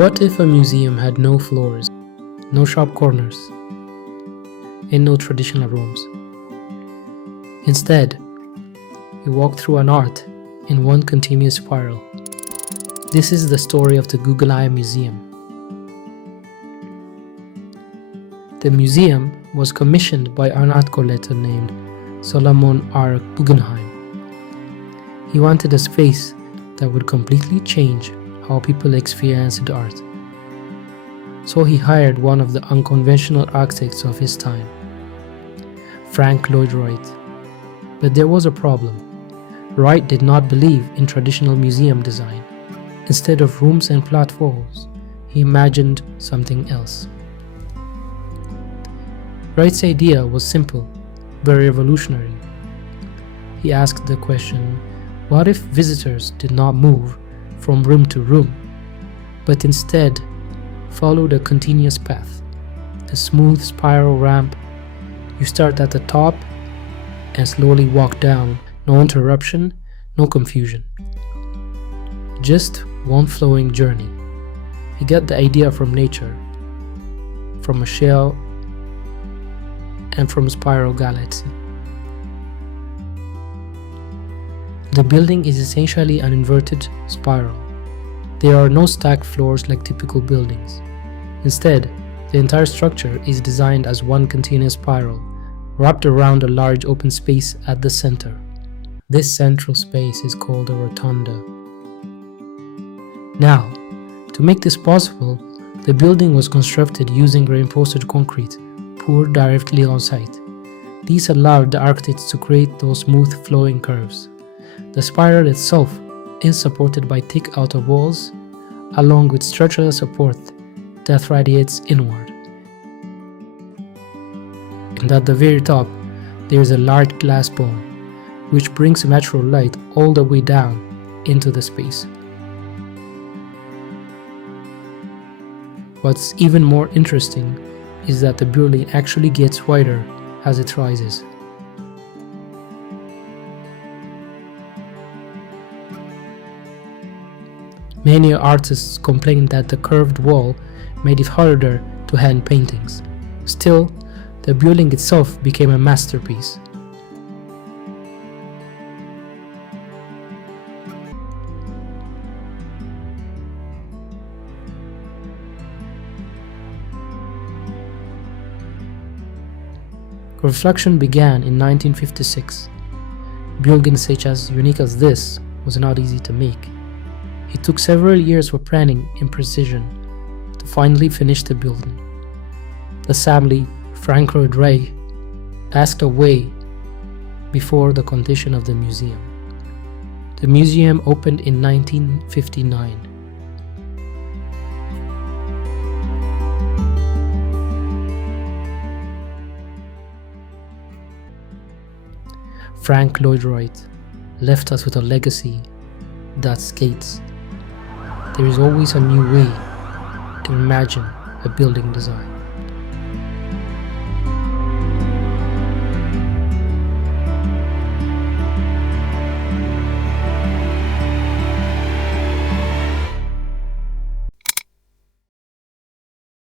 What if a museum had no floors, no sharp corners, and no traditional rooms? Instead, you walk through an art in one continuous spiral. This is the story of the Guggenheim Museum. The museum was commissioned by an art collector named Solomon R. Guggenheim. He wanted a space that would completely change how people experienced art. So he hired one of the unconventional architects of his time, Frank Lloyd Wright. But there was a problem. Wright did not believe in traditional museum design. Instead of rooms and flat walls, he imagined something else. Wright's idea was simple, but revolutionary. He asked the question, what if visitors did not move from room to room, but instead followed a continuous path, a smooth spiral ramp? You start at the top and slowly walk down, no interruption, no confusion. Just one flowing journey. He got the idea from nature, from a shell, and from spiral galaxy. The building is essentially an inverted spiral. There are no stacked floors like typical buildings. Instead, the entire structure is designed as one continuous spiral, wrapped around a large open space at the center. This central space is called a rotunda. Now, to make this possible, the building was constructed using reinforced concrete poured directly on site. These allowed the architects to create those smooth flowing curves. The spiral itself is supported by thick outer walls, along with structural support that radiates inward. And at the very top, there is a large glass dome, which brings natural light all the way down into the space. What's even more interesting is that the building actually gets wider as it rises. Many artists complained that the curved wall made it harder to hang paintings. Still, the building itself became a masterpiece. Construction began in 1956. Buildings such as unique as this was not easy to make. It took several years of planning and precision to finally finish the building. The family, Frank Lloyd Wright, passed away before the completion of the museum. The museum opened in 1959. Frank Lloyd Wright left us with a legacy that states, there is always a new way to imagine a building design.